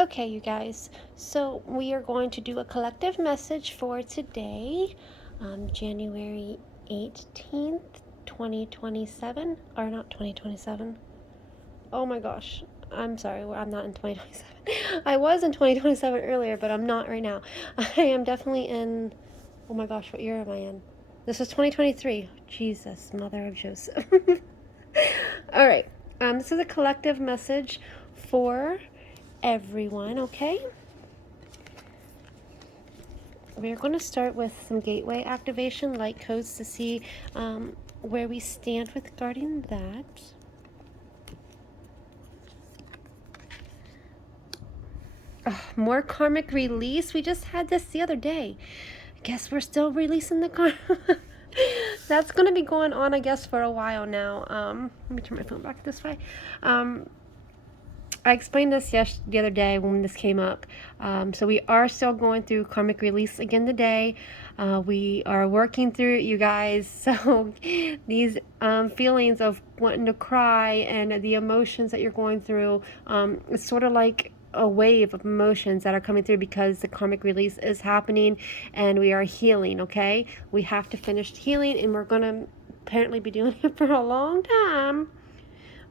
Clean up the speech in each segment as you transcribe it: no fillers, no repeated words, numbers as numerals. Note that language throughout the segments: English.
Okay, you guys, so we are going to do a collective message for today, January 18th, 2027, or not 2027. Oh my gosh, I'm sorry, I'm not in 2027. I was in 2027 earlier, but I'm not right now. I am definitely in, oh my gosh, what year am I in? This is 2023. Jesus, Mother of Joseph. All right, this is a collective message for everyone, okay? We're going to start with some gateway activation light codes to see where we stand with regarding that. More karmic release. We just had this the other day. I guess we're still releasing the karma. That's going to be going on, I guess, for a while now. Let me turn my phone back this way. I explained this the other day when this came up. So we are still going through karmic release again today. We are working through it, you guys. So these feelings of wanting to cry and the emotions that you're going through, it's sort of like a wave of emotions that are coming through because the karmic release is happening and we are healing, okay? We have to finish healing and we're going to apparently be doing it for a long time.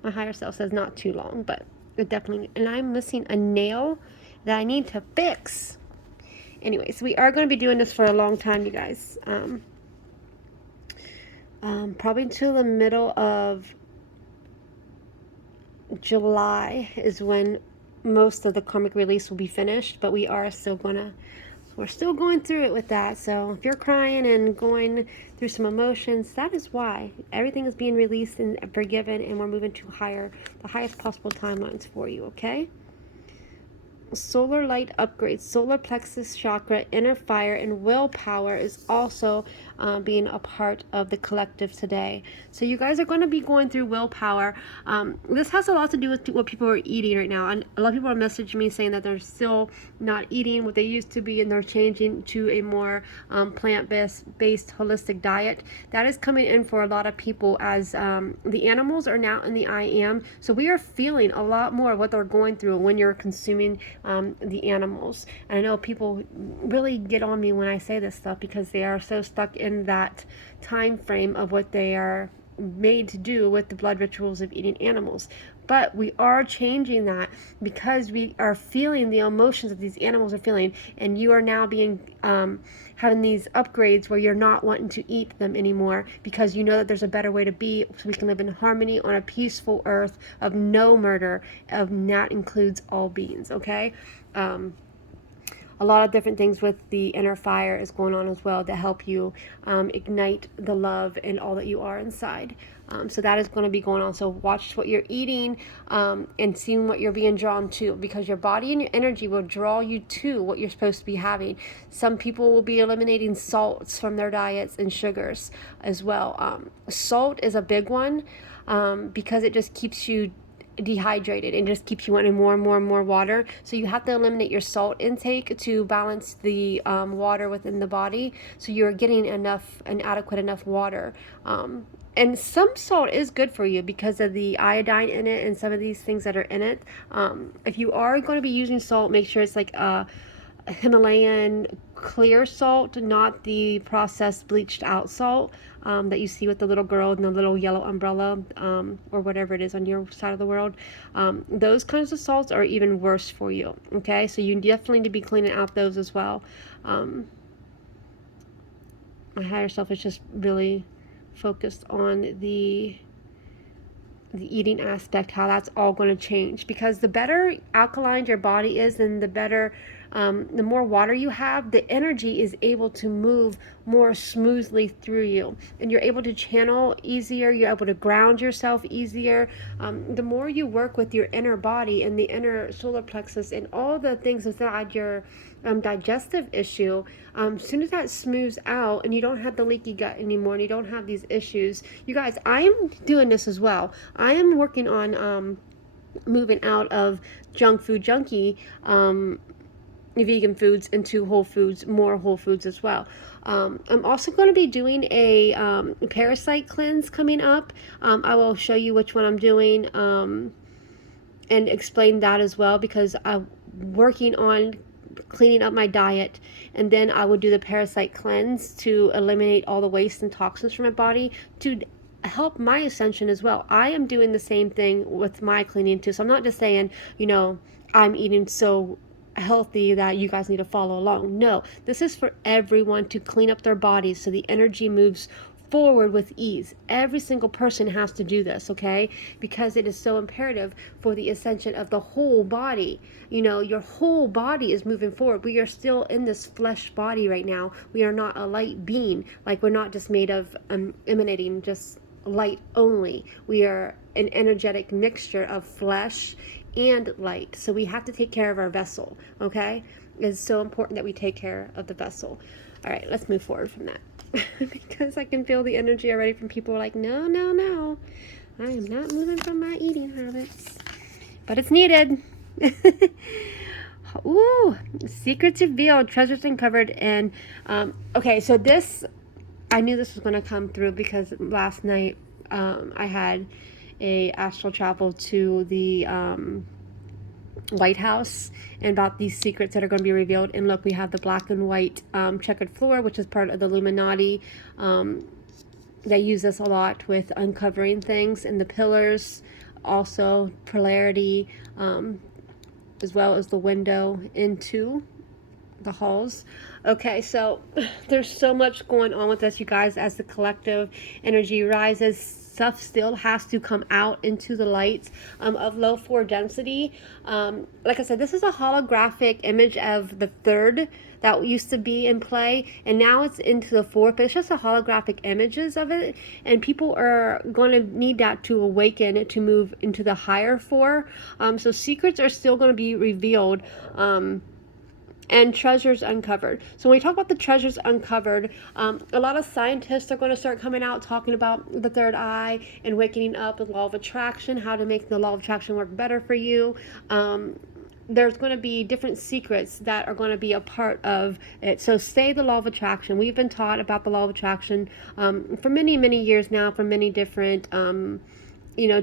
My higher self says not too long, but it definitely, and I'm missing a nail that I need to fix. Anyway, so we are going to be doing this for a long time, you guys. Probably until the middle of July is when most of the karmic release will be finished, but we're still going through it with that. So if you're crying and going through some emotions, that is why everything is being released and forgiven, and we're moving to the highest possible timelines for you, okay? Solar light upgrades, solar plexus chakra, inner fire, and willpower is also being a part of the collective today. So you guys are going to be going through willpower. This has a lot to do with what people are eating right now. And a lot of people are messaging me saying that they're still not eating what they used to be and they're changing to a more plant-based holistic diet. That is coming in for a lot of people as the animals are now in the I am. So we are feeling a lot more of what they're going through when you're consuming the animals. And I know people really get on me when I say this stuff because they are so stuck in that time frame of what they are made to do with the blood rituals of eating animals. But we are changing that because we are feeling the emotions that these animals are feeling, and you are now being having these upgrades where you're not wanting to eat them anymore because you know that there's a better way to be, so we can live in harmony on a peaceful earth of no murder, and that includes all beings, okay? A lot of different things with the inner fire is going on as well to help you ignite the love and all that you are inside. So that is going to be going on. So watch what you're eating and seeing what you're being drawn to, because your body and your energy will draw you to what you're supposed to be having. Some people will be eliminating salts from their diets and sugars as well. Salt is a big one because it just keeps you dehydrated and just keeps you wanting more and more and more water. So you have to eliminate your salt intake to balance the water within the body, so you're getting adequate enough water. And some salt is good for you because of the iodine in it and some of these things that are in it. If you are going to be using salt, make sure it's like a Himalayan clear salt, not the processed bleached out salt that you see with the little girl and the little yellow umbrella or whatever it is on your side of the world. Those kinds of salts are even worse for you, okay? So you definitely need to be cleaning out those as well. My higher self is just really focused on the eating aspect, how that's all going to change, because the better alkaline your body is and the more water you have, the energy is able to move more smoothly through you, and you're able to channel easier, you're able to ground yourself easier. The more you work with your inner body and the inner solar plexus and all the things inside your digestive issue, as soon as that smooths out and you don't have the leaky gut anymore and you don't have these issues, you guys, I am doing this as well. I am working on moving out of junk food junkie vegan foods into whole foods, more whole foods as well. I'm also going to be doing a parasite cleanse coming up. I will show you which one I'm doing and explain that as well, because working on cleaning up my diet, and then I would do the parasite cleanse to eliminate all the waste and toxins from my body to help my ascension as well. I am doing the same thing with my cleaning too. So I'm not just saying, I'm eating so healthy that you guys need to follow along. No, this is for everyone to clean up their bodies so the energy moves forward with ease. Every single person has to do this, okay? Because it is so imperative for the ascension of the whole body. Your whole body is moving forward. We are still in this flesh body right now. We are not a light being. Like, we're not just made of emanating just light only. We are an energetic mixture of flesh and light. So we have to take care of our vessel, okay? It's so important that we take care of the vessel. All right, let's move forward from that. Because I can feel the energy already from people who are like, no, no, no. I am not moving from my eating habits. But it's needed. Ooh, secrets revealed, treasures uncovered. And, okay, so this, I knew this was going to come through because last night I had a astral travel to the White House and about these secrets that are going to be revealed. And look, we have the black and white checkered floor, which is part of the Illuminati. They use this a lot with uncovering things, and the pillars, also polarity, as well as the window into the halls. Okay, so there's so much going on with us, you guys. As the collective energy rises, stuff still has to come out into the light of low 4 density. Like I said, this is a holographic image of the third that used to be in play, and now it's into the fourth, but it's just a holographic images of it, and people are going to need that to awaken to move into the higher 4. So secrets are still going to be revealed, and treasures uncovered. So when we talk about the treasures uncovered, a lot of scientists are going to start coming out talking about the third eye and waking up, the law of attraction, how to make the law of attraction work better for you. There's going to be different secrets that are going to be a part of it. So say the law of attraction. We've been taught about the law of attraction for many, many years now from many different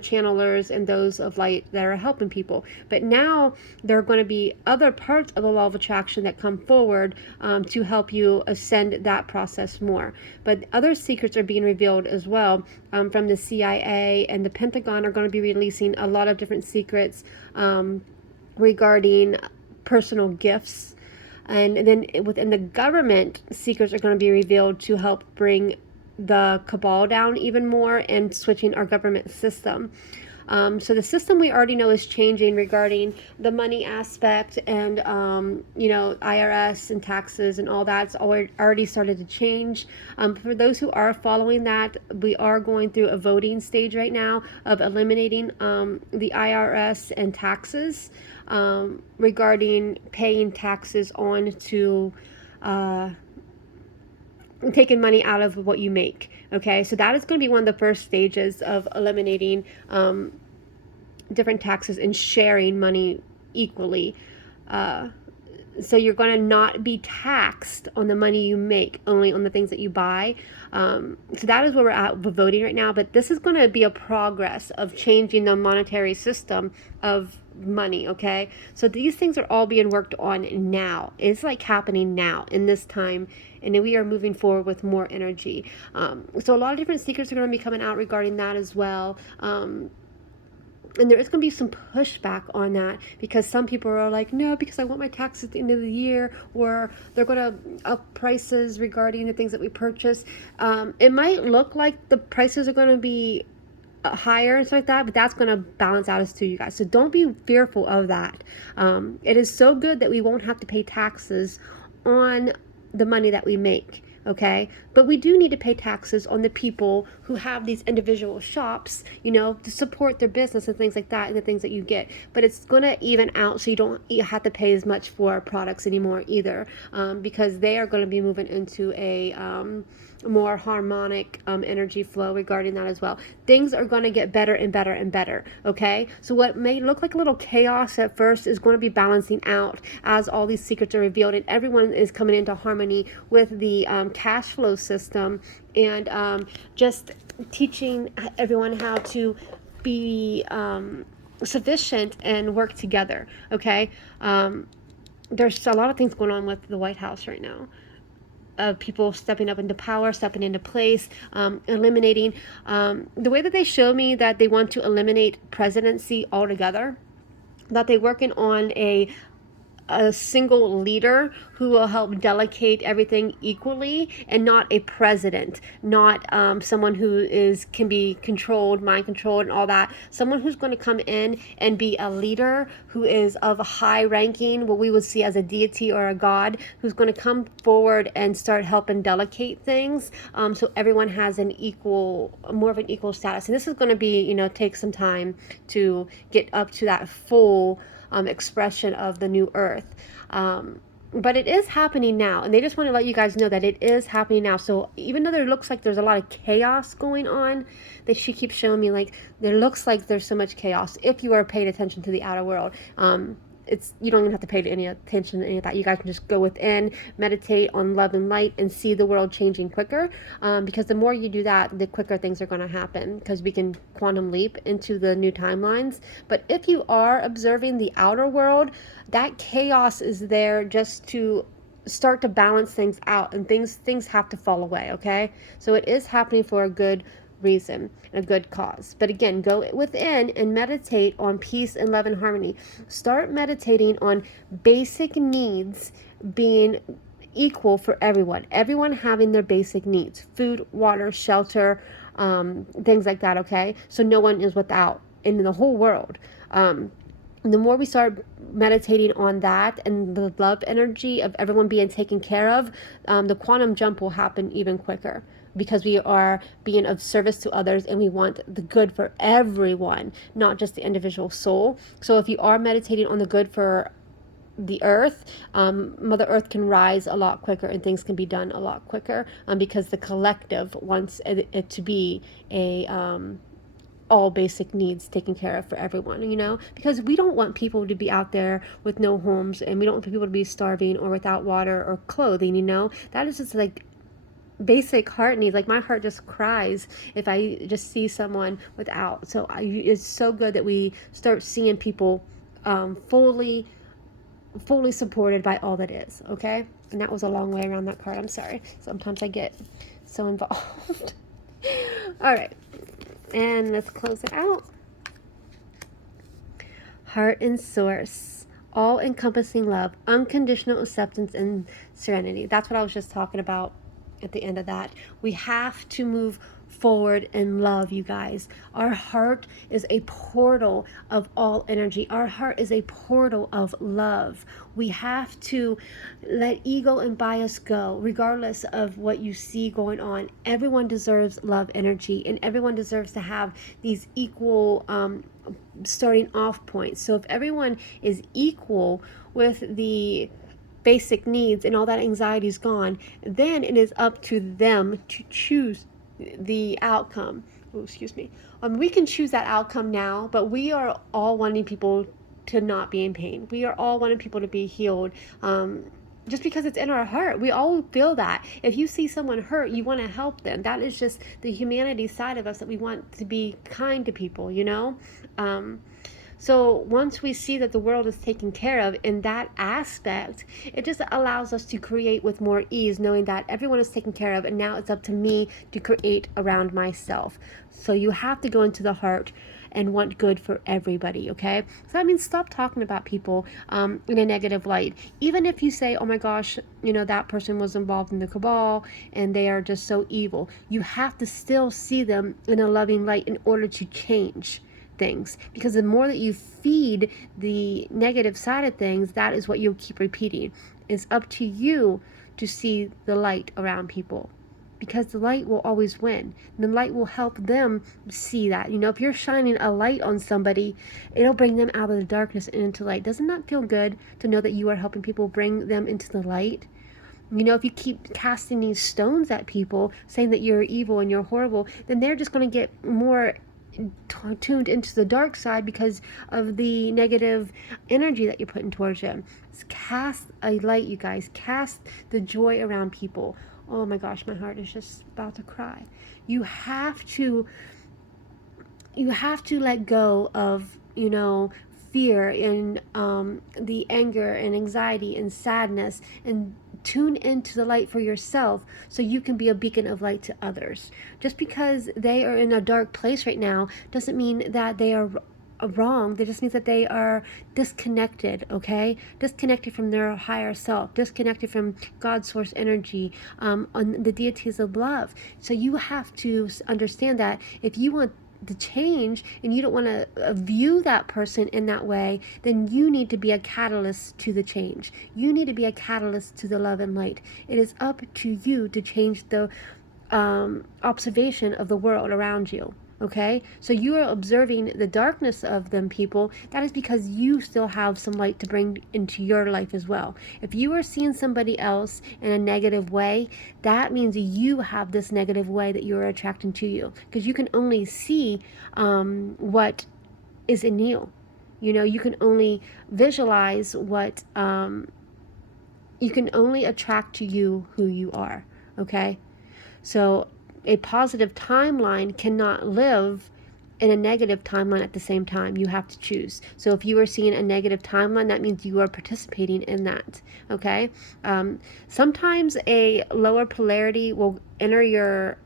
channelers and those of light that are helping people. But now there are going to be other parts of the law of attraction that come forward to help you ascend that process more. But other secrets are being revealed as well from the CIA, and the Pentagon are going to be releasing a lot of different secrets regarding personal gifts. And then within the government, secrets are going to be revealed to help bring the cabal down even more and switching our government system. So the system we already know is changing regarding the money aspect and, IRS and taxes and all that's already started to change. For those who are following that, we are going through a voting stage right now of eliminating the IRS and taxes regarding paying taxes on to taking money out of what you make. Okay, so that is going to be one of the first stages of eliminating different taxes and sharing money equally. So you're going to not be taxed on the money you make, only on the things that you buy. So that is where we're at with voting right now. But this is going to be a progress of changing the monetary system of money, okay? So these things are all being worked on now. It's like happening now in this time, and then we are moving forward with more energy. So a lot of different secrets are going to be coming out regarding that as well. And there is going to be some pushback on that because some people are like, no, because I want my taxes at the end of the year, or they're going to up prices regarding the things that we purchase. It might look like the prices are going to be higher and stuff like that, but that's going to balance out as to you guys. So don't be fearful of that. It is so good that we won't have to pay taxes on the money that we make. Okay, but we do need to pay taxes on the people who have these individual shops, to support their business and things like that, and the things that you get. But it's going to even out, so you don't have to pay as much for products anymore either, because they are going to be moving into a more harmonic energy flow regarding that as well. Things are going to get better and better and better. Okay, so what may look like a little chaos at first is going to be balancing out as all these secrets are revealed, and everyone is coming into harmony with the cash flow system, and just teaching everyone how to be sufficient and work together. Okay. There's a lot of things going on with the White House right now, of people stepping up into power, stepping into place, eliminating the way that they show me that they want to eliminate presidency altogether, that they're working on a single leader who will help delegate everything equally, and not a president, not someone who can be controlled, mind controlled, and all that. Someone who's going to come in and be a leader who is of a high ranking, what we would see as a deity or a god, who's going to come forward and start helping delegate things, so everyone has more of an equal status. And this is going to be, take some time to get up to that full expression of the new earth. But it is happening now, and they just want to let you guys know that it is happening now. So even though there looks like there's a lot of chaos going on, that she keeps showing me, like, there looks like there's so much chaos if you are paying attention to the outer world. You don't even have to pay any attention to any of that. You guys can just go within, meditate on love and light, and see the world changing quicker, because the more you do that, the quicker things are going to happen, because we can quantum leap into the new timelines. But if you are observing the outer world, that chaos is there just to start to balance things out, and things have to fall away. Okay, so it is happening for a good reason, a good cause. But again, go within and meditate on peace and love and harmony. Start meditating on basic needs being equal for everyone having their basic needs: food, water, shelter, things like that. Okay, so no one is without in the whole world. The more we start meditating on that and the love energy of everyone being taken care of, the quantum jump will happen even quicker, because we are being of service to others, and we want the good for everyone, not just the individual soul. So if you are meditating on the good for the earth, Mother Earth can rise a lot quicker, and things can be done a lot quicker, because the collective wants it to be a all basic needs taken care of for everyone, because we don't want people to be out there with no homes, and we don't want people to be starving or without water or clothing. That is just like basic heart needs. Like, my heart just cries if I just see someone without. So it's so good that we start seeing people fully supported by all that is. Okay, and that was a long way around that card. I'm sorry, sometimes I get so involved. All right, and let's close it out. Heart and source, all encompassing love, unconditional acceptance, and serenity. That's what I was just talking about at the end of that. We have to move forward in love, you guys. Our heart is a portal of all energy. Our heart is a portal of love. We have to let ego and bias go, regardless of what you see going on. Everyone deserves love energy, and everyone deserves to have these equal starting off points. So if everyone is equal with the basic needs and all that anxiety is gone, then it is up to them to choose the outcome. Oh, excuse me. We can choose that outcome now, but we are all wanting people to not be in pain. We are all wanting people to be healed. Just because it's in our heart, we all feel that. If you see someone hurt, you want to help them. That is just the humanity side of us, that we want to be kind to people, So once we see that the world is taken care of in that aspect, it just allows us to create with more ease, knowing that everyone is taken care of, and now it's up to me to create around myself. So you have to go into the heart and want good for everybody, okay? So that means stop talking about people in a negative light. Even if you say, oh my gosh, that person was involved in the cabal and they are just so evil, you have to still see them in a loving light in order to change things, because the more that you feed the negative side of things, that is what you'll keep repeating. It's up to you to see the light around people, because the light will always win. The light will help them see that. If you're shining a light on somebody, it'll bring them out of the darkness and into light. Doesn't that feel good to know that you are helping people bring them into the light? If you keep casting these stones at people, saying that you're evil and you're horrible, then they're just going to get more tuned into the dark side because of the negative energy that you're putting towards them. Cast a light, you guys. Cast the joy around people. Oh my gosh, my heart is just about to cry. You have to let go of fear and the anger and anxiety and sadness, and tune into the light for yourself so you can be a beacon of light to others. Just because they are in a dark place right now doesn't mean that they are wrong. That just means that they are disconnected, okay? Disconnected from their higher self, disconnected from God's source energy, on the deities of love. So you have to understand that if you want the change and you don't want to view that person in that way, then you need to be a catalyst to the change. You need to be a catalyst to the love and light. It is up to you to change the observation of the world around you. Okay, so you are observing the darkness of them people. That is because you still have some light to bring into your life as well. If you are seeing somebody else in a negative way, that means you have this negative way that you are attracting to you, because you can only see what is in you. You can only visualize what you can only attract to you who you are. Okay, so a positive timeline cannot live in a negative timeline at the same time. You have to choose. So if you are seeing a negative timeline, that means you are participating in that. Okay. Sometimes a lower polarity will enter your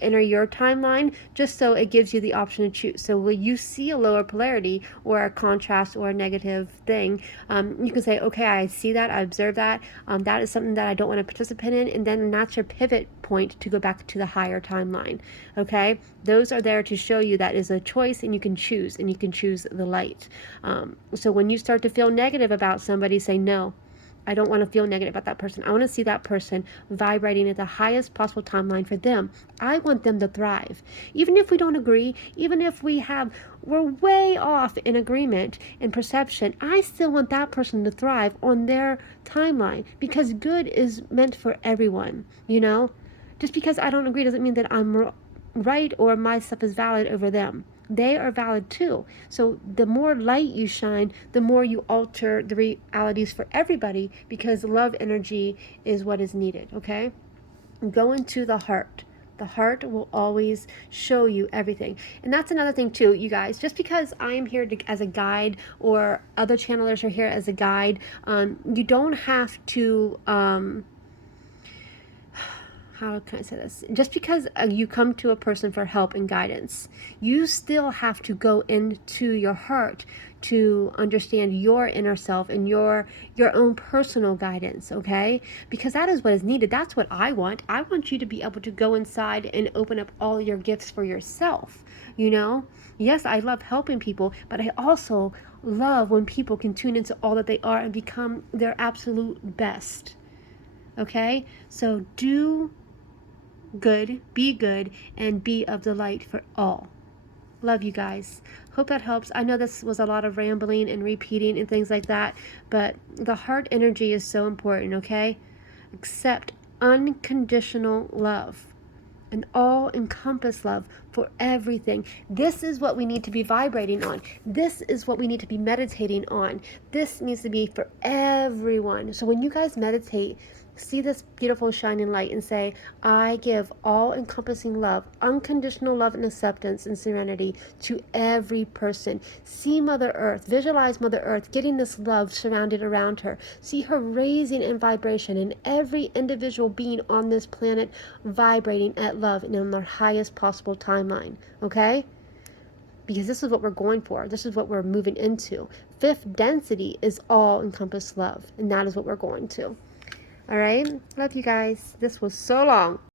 timeline, just so it gives you the option to choose. So when you see a lower polarity or a contrast or a negative thing, you can say, okay, I see that, I observe that, that is something that I don't want to participate in, and then that's your pivot point to go back to the higher timeline. Okay, those are there to show you that is a choice, and you can choose, and you can choose the light. So when you start to feel negative about somebody, say no. I don't want to feel negative about that person. I want to see that person vibrating at the highest possible timeline for them. I want them to thrive. Even if we don't agree, even if we're way off in agreement and perception, I still want that person to thrive on their timeline, because good is meant for everyone, Just because I don't agree doesn't mean that I'm right or my stuff is valid over them. They are valid too. So the more light you shine, the more you alter the realities for everybody, because love energy is what is needed. Okay, go into the heart. The heart will always show you everything. And that's another thing too, you guys. Just because I'm here as a guide, or other channelers are here as a guide, you don't have to how can I say this? Just because you come to a person for help and guidance, you still have to go into your heart to understand your inner self and your own personal guidance, okay? Because that is what is needed. That's what I want. I want you to be able to go inside and open up all your gifts for yourself, Yes, I love helping people, but I also love when people can tune into all that they are and become their absolute best. Okay? So do good, and be of the light for all. Love you guys. Hope that helps. I know this was a lot of rambling and repeating and things like that, but the heart energy is so important, okay? Accept unconditional love, an all-encompass love for everything. This is what we need to be vibrating on. This is what we need to be meditating on. This needs to be for everyone. So when you guys meditate, see this beautiful shining light and say, I give all-encompassing love, unconditional love and acceptance and serenity to every person. See Mother Earth, visualize Mother Earth getting this love surrounded around her. See her raising in vibration, and every individual being on this planet vibrating at love and in their highest possible timeline, okay? Because this is what we're going for. This is what we're moving into. Fifth density is all-encompassed love, and that is what we're going to. All right, love you guys. This was so long.